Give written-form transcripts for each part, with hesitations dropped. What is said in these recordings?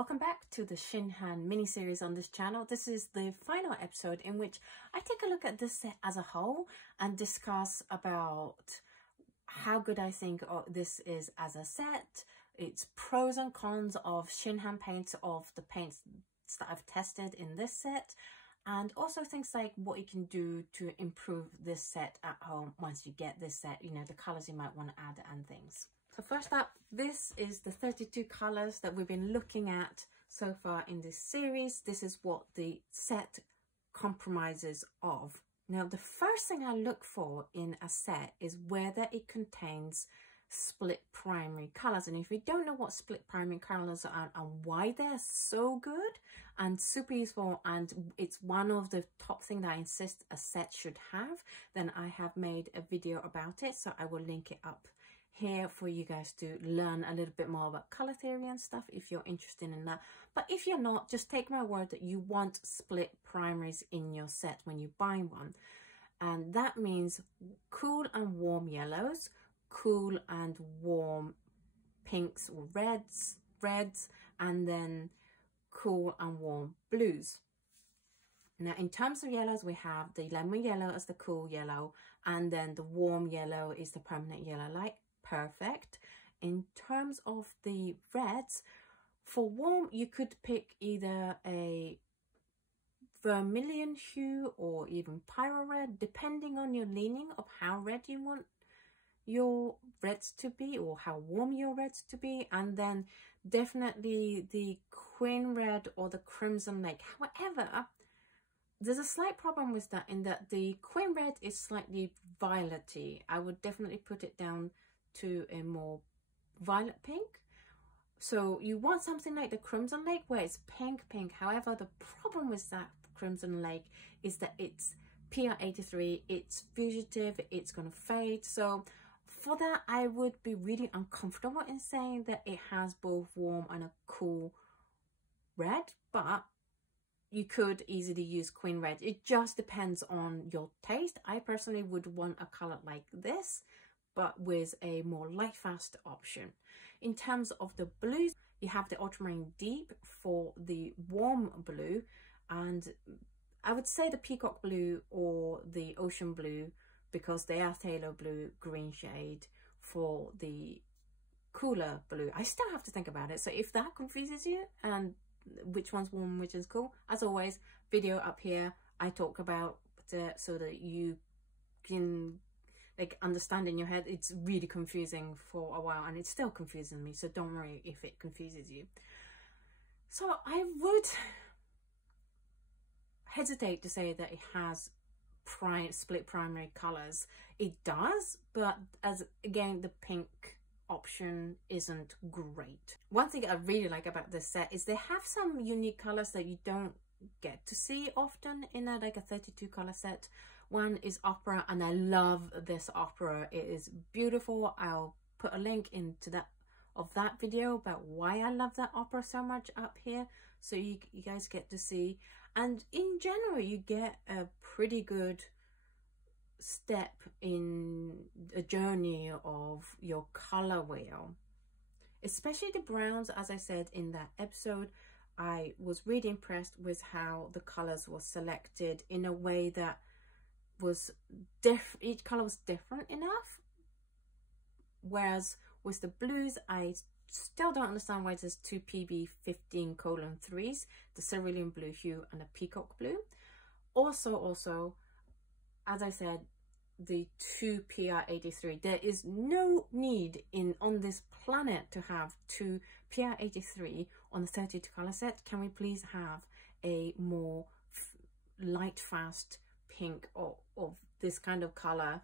Welcome back to the ShinHan mini-series on this channel. This is the final episode in which I take a look at this set as a whole and discuss about how good I think this is as a set, its pros and cons of ShinHan paints, of the paints that I've tested in this set, and also things like what you can do to improve this set at home once you get this set, you know, the colors you might want to add and things. So first up, this is the 32 colors that we've been looking at so far in this series. This is what the set comprises of. Now, the first thing I look for in a set is whether it contains split primary colors. And if you don't know what split primary colors are and why they're so good and super useful, and it's one of the top things that I insist a set should have, then I have made a video about it. So I will link it up here for you guys to learn a little bit more about color theory and stuff if you're interested in that. But if you're not, just take my word that you want split primaries in your set when you buy one. And that means cool and warm yellows, cool and warm pinks or reds, and then cool and warm blues. Now, in terms of yellows, we have the lemon yellow as the cool yellow, and then the warm yellow is the permanent yellow light. Perfect. In terms of the reds, for warm, you could pick either a vermilion hue or even pyro red, depending on your leaning of how red you want your reds to be or how warm your reds to be. And then definitely the queen red or the crimson lake. However, there's a slight problem with that in that the queen red is slightly violety. I would definitely put it down to a more violet pink. So you want something like the crimson lake where it's pink. However, the problem with that crimson lake is that it's PR83, it's fugitive, it's going to fade. So for that, I would be really uncomfortable in saying that it has both warm and a cool red, but you could easily use queen red. It just depends on your taste. I personally would want a color like this, but with a more light fast option. In terms of the blues, you have the ultramarine deep for the warm blue, and I would say the peacock blue or the ocean blue, because they are phthalo blue green shade for the cooler blue. I still have to think about it. So if that confuses you and which one's warm, which is cool, as always, video up here, I talk about it so that you can like understand in your head. It's really confusing for a while and it's still confusing me, so don't worry if it confuses you. So I would hesitate to say that it has split primary colors. It does, but as again, the pink option isn't great. One thing I really like about this set is they have some unique colors that you don't get to see often in a 32 color set. One is opera, and I love this opera. It is beautiful. I'll put a link into that video about why I love that opera so much up here, so you guys get to see. And in general, you get a pretty good step in a journey of your color wheel, especially the browns. As I said in that episode, I was really impressed with how the colors were selected in a way that was each color was different enough. Whereas with the blues, I still don't understand why there's two PB15:3s, the cerulean blue hue and a peacock blue. Also, as I said, the two PR83. There is no need on this planet to have two PR83 on the 32 color set. Can we please have a more light fast pink or of this kind of color?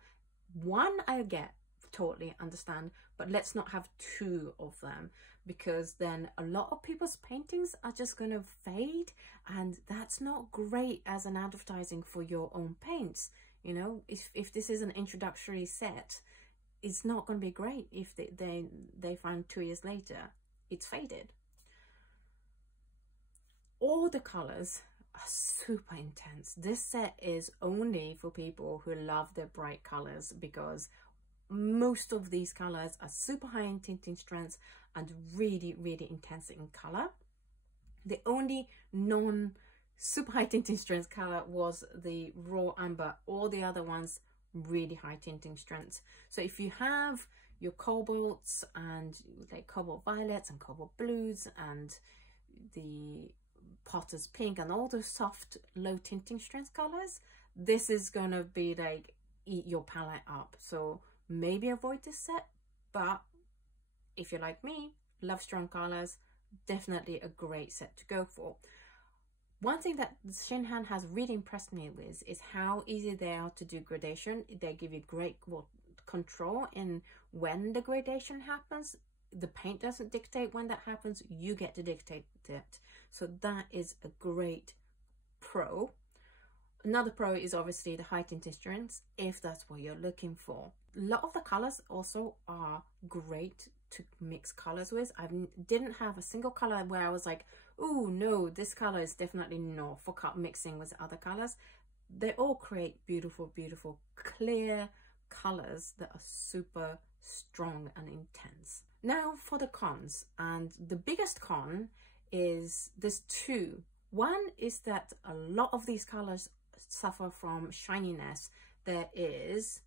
One I get, totally understand, but let's not have two of them, because then a lot of people's paintings are just going to fade, and that's not great as an advertising for your own paints. You know, if this is an introductory set, it's not going to be great if they find 2 years later it's faded. All the colors are super intense. This set is only for people who love their bright colors, because most of these colors are super high in tinting strengths and really intense in color. The only non super high tinting strength color was the raw amber. All the other ones really high tinting strengths. So if you have your cobalts and like cobalt violets and cobalt blues and the potter's pink and all those soft low tinting strength colors, this is gonna be like eat your palette up. So maybe avoid this set, but if you're like me, love strong colors, definitely a great set to go for. One thing that ShinHan has really impressed me with is how easy they are to do gradation. They give you great control in when the gradation happens. The paint doesn't dictate when that happens, you get to dictate it. So that is a great pro. Another pro is obviously the high tinting strengths, if that's what you're looking for. A lot of the colors also are great to mix colors with. I didn't have a single color where I was like, oh no, this color is definitely not for mixing with other colors. They all create beautiful, beautiful, clear colors that are super strong and intense. Now for the cons, and the biggest con is there's two. One is that a lot of these colors suffer from shininess. There is,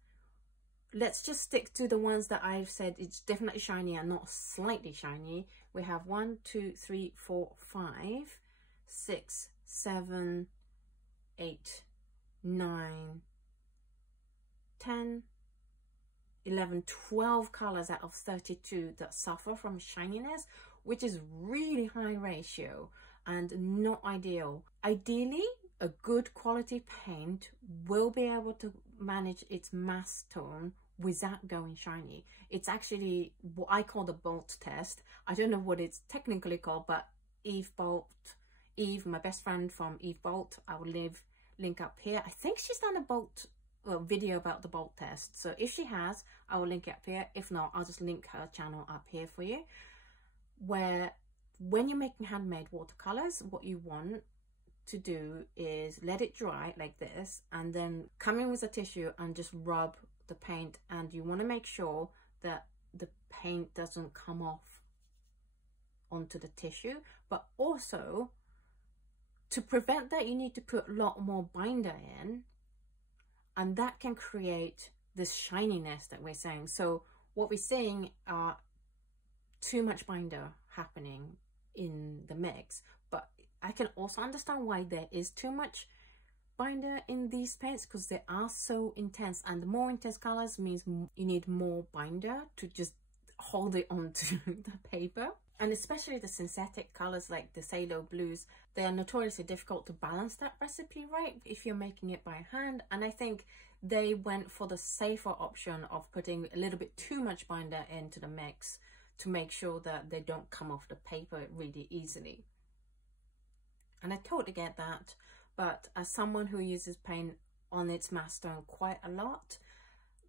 let's just stick to the ones that I've said it's definitely shiny and not slightly shiny. We have 1, 2, 3, 4, 5, 6, 7, 8, 9, 10, 11, 12 colors out of 32 that suffer from shininess, which is really high ratio and not ideal. Ideally, a good quality paint will be able to manage its mass tone without going shiny. It's actually what I call the bolt test. I don't know what it's technically called, but Eve, my best friend from Eve Bolt, I will leave link up here. I think she's done a bolt video about the bolt test, so if she has, I will link it up here. If not, I'll just link her channel up here for you. Where when you're making handmade watercolors, what you want to do is let it dry like this, and then come in with a tissue and just rub the paint, and you want to make sure that the paint doesn't come off onto the tissue. But also, to prevent that, you need to put a lot more binder in, and that can create this shininess that we're saying. So what we're seeing are too much binder happening in the mix, but I can also understand why there is too much binder in these paints, because they are so intense, and the more intense colors means you need more binder to just hold it onto the paper. And especially the synthetic colors like the Salo blues, they are notoriously difficult to balance that recipe right if you're making it by hand. And I think they went for the safer option of putting a little bit too much binder into the mix to make sure that they don't come off the paper really easily. And I totally get that, but as someone who uses paint on its mass tone quite a lot,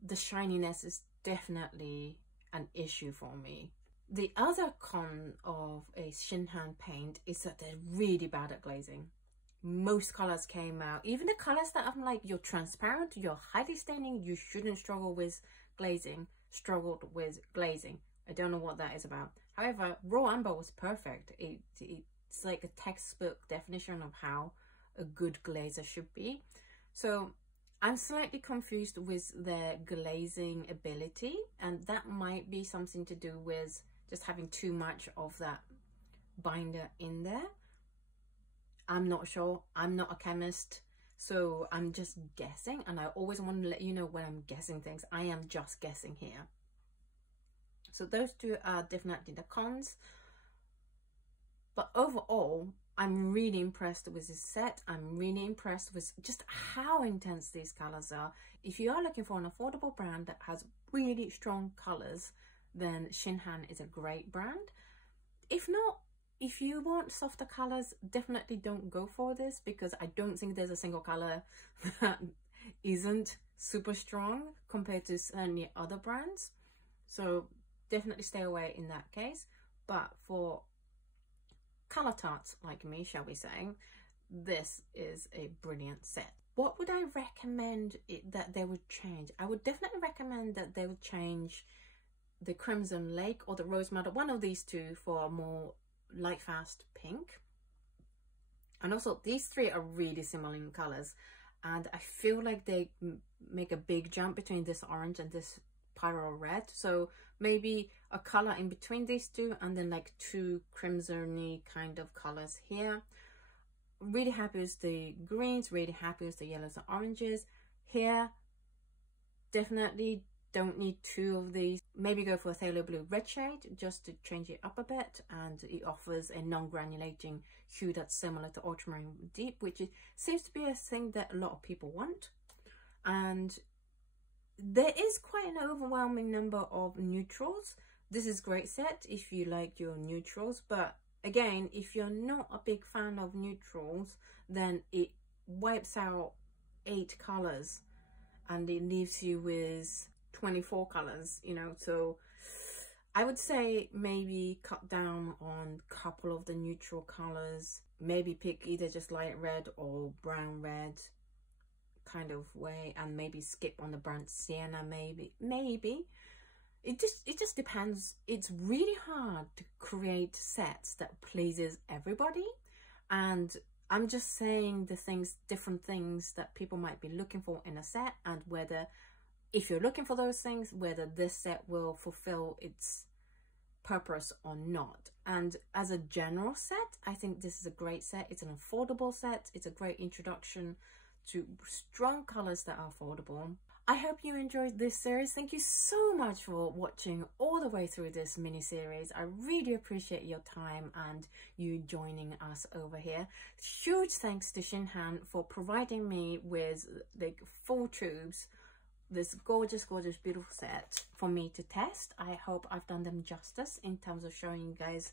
the shininess is definitely an issue for me. The other con of a ShinHan paint is that they're really bad at glazing. Most colors came out, even the colors that I'm like, you're transparent, you're highly staining, you shouldn't struggle with glazing, struggled with glazing. I don't know what that is about. However, raw amber was perfect. It's like a textbook definition of how a good glazer should be. So I'm slightly confused with their glazing ability, and that might be something to do with just having too much of that binder in there. I'm not sure. I'm not a chemist, so I'm just guessing, and I always want to let you know when I'm guessing things. I am just guessing here. So those two are definitely the cons. But overall, I'm really impressed with this set. I'm really impressed with just how intense these colors are. If you are looking for an affordable brand that has really strong colors, then ShinHan is a great brand. If not, if you want softer colors, definitely don't go for this, because I don't think there's a single color that isn't super strong compared to any other brands. So definitely stay away in that case. But for color tarts like me, shall we say, this is a brilliant set. What would I recommend that they would change? I would definitely recommend that they would change the Crimson Lake or the Rose Madder, one of these two, for a more light fast pink. And also these three are really similar in colors, and I feel like they make a big jump between this orange and this pyro red. So maybe a color in between these two, and then like two crimson-y kind of colors here. Really happy with the greens, really happy with the yellows and oranges. Here, definitely don't need two of these. Maybe go for a phthalo blue red shade just to change it up a bit, and it offers a non-granulating hue that's similar to ultramarine deep, which seems to be a thing that a lot of people want. And there is quite an overwhelming number of neutrals. This is a great set if you like your neutrals, but again, if you're not a big fan of neutrals, then it wipes out 8 colors and it leaves you with 24 colors, you know. So I would say maybe cut down on a couple of the neutral colors, maybe pick either just light red or brown red kind of way, and maybe skip on the burnt sienna. Maybe it just depends. It's really hard to create sets that pleases everybody, and I'm just saying different things that people might be looking for in a set, and whether, if you're looking for those things, whether this set will fulfill its purpose or not. And as a general set, I think this is a great set. It's an affordable set. It's a great introduction to strong colors that are affordable. I hope you enjoyed this series. Thank you so much for watching all the way through this mini series. I really appreciate your time and you joining us over here. Huge thanks to ShinHan for providing me with the full tubes, this gorgeous beautiful set for me to test. I hope I've done them justice in terms of showing you guys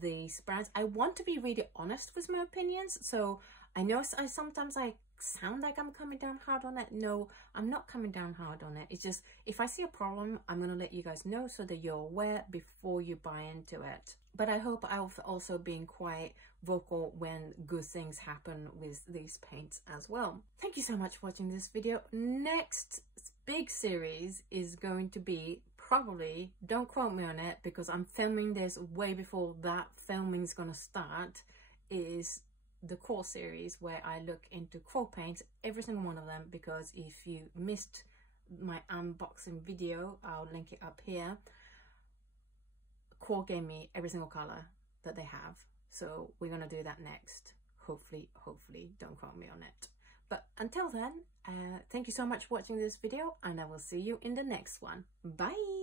these brands. I want to be really honest with my opinions, so I know sometimes I sound like I'm coming down hard on it. No, I'm not coming down hard on it. It's just, if I see a problem, I'm going to let you guys know so that you're aware before you buy into it. But I hope I've also been quite vocal when good things happen with these paints as well. Thank you so much for watching this video. Next big series is going to be, probably, don't quote me on it because I'm filming this way before that filming is going to start, is the core series where I look into core paints, every single one of them, because if you missed my unboxing video, I'll link it up here. Core gave me every single color that they have, so we're gonna do that next. Hopefully, don't quote me on it. But until then, thank you so much for watching this video, and I will see you in the next one. Bye.